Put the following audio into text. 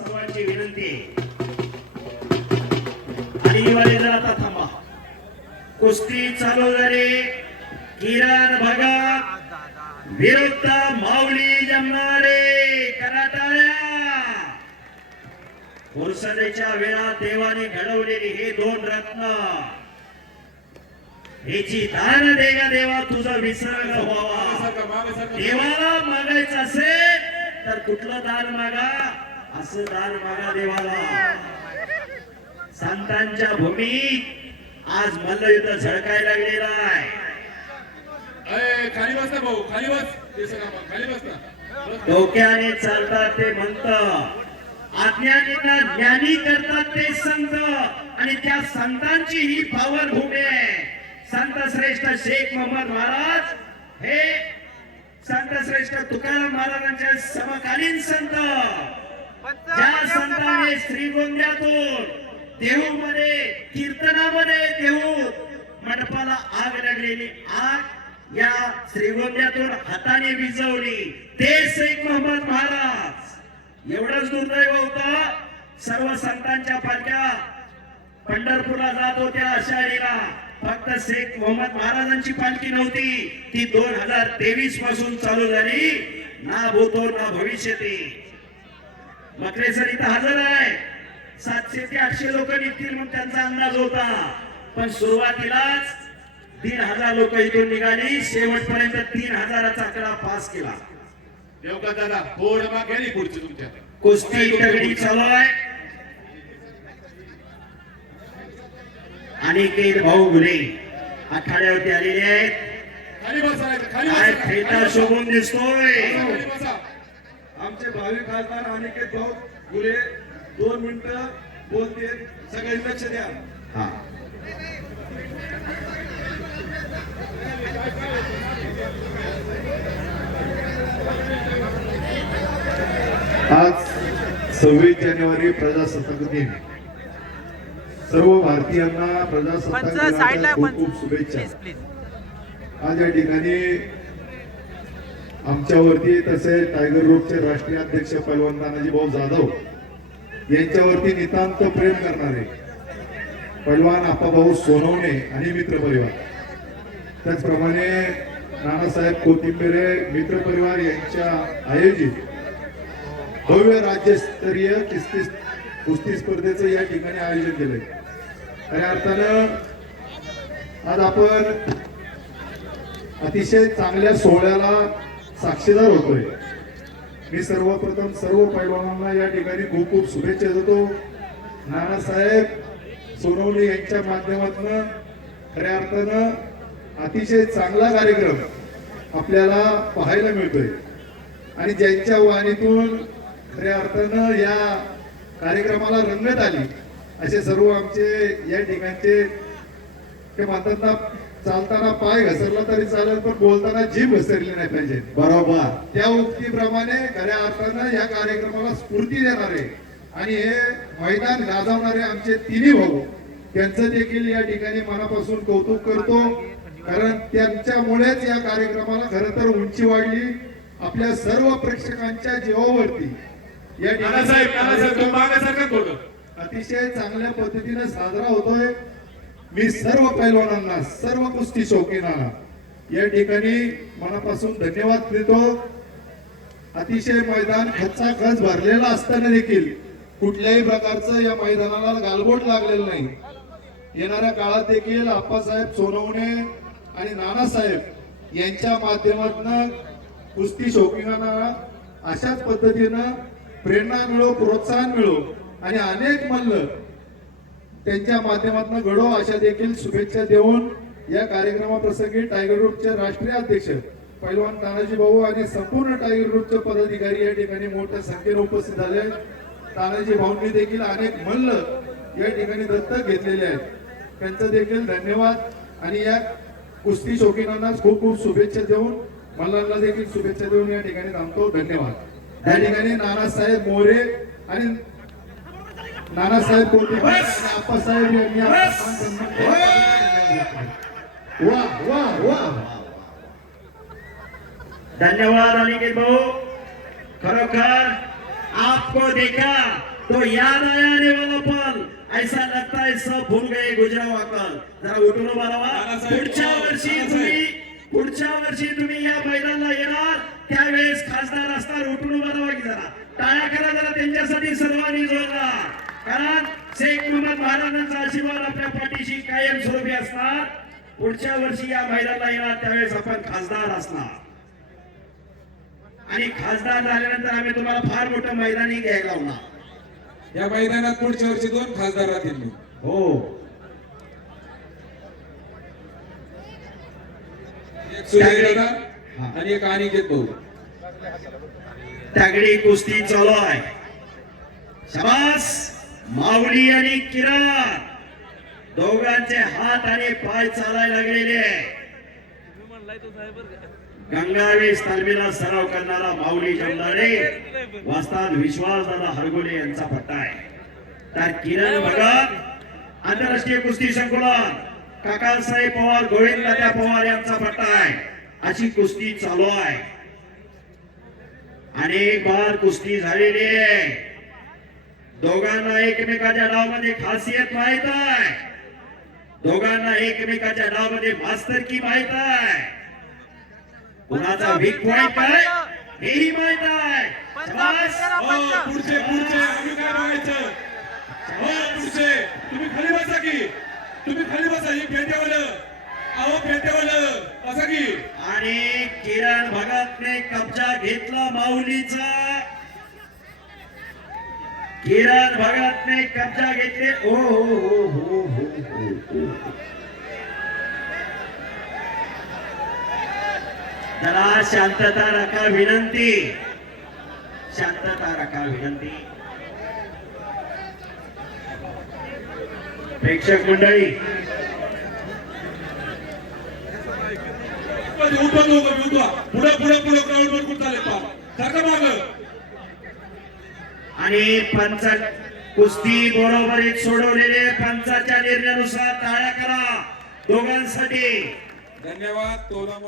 सर्वांची विनंती आहे. आणि हिवाळी जर आता थांबा. कुस्ती चालू झाली किरण भगत विरुद्ध माऊली जमणारे कराटाळ्या पुरुषाच्या वेळा देवाने घडवलेली हे दोन रत्न. याची दान दे गा देवा तुझा विसर न व्हावा देवाला मागायचं असेल तर कुठलं दान मागा? असं दान मागा देवाला. संतांच्या भूमीत आज मल्लयुद्ध झळकायला लागलेला आहे. खाली बस ना भाऊ खाली बस. खाली बस ना. बस. डोक्याने चालतात ते म्हणत अज्ञानींना ज्ञानी करतात ते संत. आणि त्या संतांची ही पावन भूमी आहे. संत श्रेष्ठ शेख मोहम्मद महाराज हे संत श्रेष्ठ तुकाराम महाराजांचे समकालीन संत. ज्या संतांनी श्रीगोंद्यातून देहूमध्ये कीर्तनामध्ये देहू मंडपाला आग लागलेली आग या श्रीगोंद्यातून हाताने विजवली. ते शेख मोहम्मद महाराज. एवढंच दुर्दैव होतं सर्व संतांच्या पालख्या पंढरपूरला जात होत्या आषाढीला. फक्त शेख मोहम्मद महाराजांची पालखी नव्हती ती दोन हजार तेवीसपासून चालू झाली. ना भूतो ना भविष्यती. मकरे सर इथं हजर आहे. सातशे ते आठशे लोक निघतील म्हणून त्यांचा अंदाज होता. पण सुरुवातीलाच तीन हजार लोक इथून निघाली. शेवटपर्यंत तीन हजाराचा आकडा पास केला. देवका दादा थोड माग घ्या नी पुढची तुमच्या. कुस्ती तगडी चालू आहे. अनिकेत भाऊ गुरे आखाड्यावरती आलेले आहेत. खाली बसा खाली काय बसा. फेटा शोभून दिसतोय. खाली बसा. आमचे भावी खासदार अनिकेत भाऊ गुले दोन मिनिटं बोलते सगळे लक्ष द्या. हा. आज सव्वीस जानेवारी प्रजासत्ताक दिन. सर्व भारतीयांना प्रजासत्ताक खूप खूप शुभेच्छा. आज या ठिकाणी आमच्यावरती तसेच टायगर ग्रुपचे राष्ट्रीय अध्यक्ष पैलवान तानाजी भाऊ जाधव यांच्यावरती नितांत प्रेम करणारे पैलवान आप्पाभाऊ सोनवणे आणि मित्र परिवार त्याचप्रमाणे नानासाहेब कोथिंबेरे मित्र परिवार यांच्या आयोजित भव्य राज्यस्तरीय किस्ती कुस्ती स्पर्धेचं या ठिकाणी आयोजन केलंय. खऱ्या अर्थानं आज आपण अतिशय चांगल्या सोहळ्याला साक्षीदार होतोय. मी सर्वप्रथम सर्व पैलवानांना या ठिकाणी खूप खूप शुभेच्छा देतो. नानासाहेब सोनवणे यांच्या माध्यमातून खऱ्या अर्थानं अतिशय चांगला कार्यक्रम आपल्याला पाहायला मिळतोय. आणि ज्यांच्या वाणीतून खऱ्या अर्थानं या कार्यक्रमाला रंगत आली असे सर्व आमचे या ठिकाणचे ते म्हणतात ना चालताना पाय घसरला तरी चालेल पण बोलताना जीभ घसरली नाही पाहिजे. बरोबर. त्या उक्तीप्रमाणे खऱ्या अर्थानं या कार्यक्रमाला स्फूर्ती देणारे आणि हे मैदान गाजवणारे आमचे तिन्ही भाऊ त्यांचं देखील या ठिकाणी मनापासून कौतुक करतो. कारण त्यांच्यामुळेच या कार्यक्रमाला खरं तर उंची वाढली. आपल्या सर्व प्रेक्षकांच्या जीवावरती या ठिकाणी अतिशय चांगल्या पद्धतीने साजरा होतोय. मी सर्व पैलवानांना सर्व कुस्ती शौकीनांना या ठिकाणी मनापासून धन्यवाद देतो. अतिशय मैदान खचा खच भरलेला असताना देखील कुठल्याही प्रकारचं या मैदानाला गालबोट लागलेलं नाही. येणाऱ्या काळात देखील आप्पासाहेब सोनवणे आणि नानासाहेब यांच्या माध्यमातून कुस्ती शौकीनांना अशाच पद्धतीनं प्रेरणा मिळो प्रोत्साहन मिळो आणि अनेक मल्ल त्यांच्या माध्यमातून घडो अशा देखील शुभेच्छा देऊन या कार्यक्रमाप्रसंगी टायगर ग्रुपचे राष्ट्रीय अध्यक्ष पैलवान तानाजी भाऊ आणि संपूर्ण टायगर ग्रुपचे पदाधिकारी या ठिकाणी मोठ्या संख्येने उपस्थित झाले. तानाजी भाऊंनी देखील अनेक मल्ल या ठिकाणी दत्तक घेतलेले आहेत. त्यांचं देखील धन्यवाद आणि या कुस्ती शौकीनांना खूप खूप शुभेच्छा देऊन मल्लांना देखील शुभेच्छा देऊन या ठिकाणी थांबतो. धन्यवाद. या ठिकाणी नानासाहेब मोरे आणि नानासाहेब कोटी आप्पासाहेब यांनी. वा वा वा धन्यवाद अनिकेत भाऊ. खरोखर आपको देखा तो याद आया आने वाला पल ऐसा लगता है सब भूल गए गुजराव अकल जरा उठून उभा राहा. नानासाहेब, पुढच्या वर्षी नानासाहेब. तुम्ही पुढच्या वर्षी तुम्ही या मैदानाला येणार. त्यावेळेस खासदार असणार. उठून उभा राहा की जरा. टाळ्या करा जरा त्यांच्यासाठी सर्वांनी जोरदार. कारण शेख मोहम्मद महाराजांचा आशीर्वाद आपल्या पाठीशी कायम स्वरूपी असणार. पुढच्या वर्षी या मैदानाला येणार त्यावेळेस आपण खासदार असणार. आणि खासदार झाल्यानंतर आम्ही तुम्हाला फार मोठं मैदानी घ्यायला लावणार. या मैदानात पुढच्या वर्षी दोन खासदार राहतील मी हो. आणि एक भाऊ. तगडी कुस्ती चालू आहे. शबास! माऊली आणि किरण दोघांचे हात आणि पाय चालायला लागलेले. आहे गंगावेश तालमीला सराव करणारा माऊली जमदारे वास्ताद विश्वास दादा हरगोले यांचा पट्टा आहे. तर किरण भगत आंतरराष्ट्रीय कुस्ती संकुलन काकासाहेब पवार गोविंद तात्या पवार यांचा पट्टा आहे. अशी कुस्ती चालू आहे. अनेक बार कुस्ती झालेली आहे. दोघांना एकमेकाच्या डावमध्ये खासियत माहीत आहे. दोघांना एकमेकाच्या डावमध्ये मास्तर की माहीत आहे. कुणाचा वीक पॉइंट काय हेही माहीत आहे. हो पुढचे पुढचे आम्ही काय बघायचं पुढचे. तुम्ही खाली बसा की. तुम्ही खाली बसा ही फेट्यावालं. अहो फेट्यावालं. बसा की. आणि किरण भगतने कब्जा घेतला माऊलीचा. किरण भगतने कब्जा घेतले. ओ हो हो हो हो हो, हो, हो. जरा शांतता राखा विनंती. शांतता राखा विनंती. प्रेक्षक मंडळी. उठवा पुढे पुढे पुढं ग्राउंड वर कुठं चालेल पा सारखं मागं. आणि पंच कुस्ती बरोबरीत सोडवलेले पंचाच्या निर्णयानुसार टाळ्या करा. दोघांसाठी धन्यवाद. तोला